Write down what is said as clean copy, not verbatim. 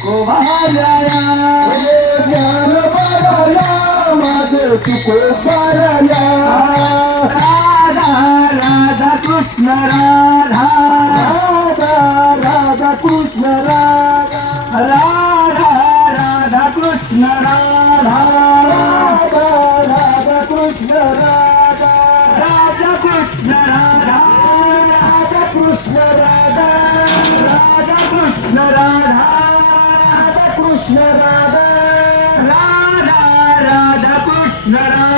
तुको भराया ज्ञान भराया माझे तुको भराया राधा राधा कृष्ण राधा राधा राधा कृष्ण राधा राधा राधा कृष्ण राधा राधा राधा कृष्ण राधा राधा कृष्ण राधा राधा कृष्ण राधा राधा कृष्ण राधा राधा कृष्ण राधा राधा राधा कृष्ण राधा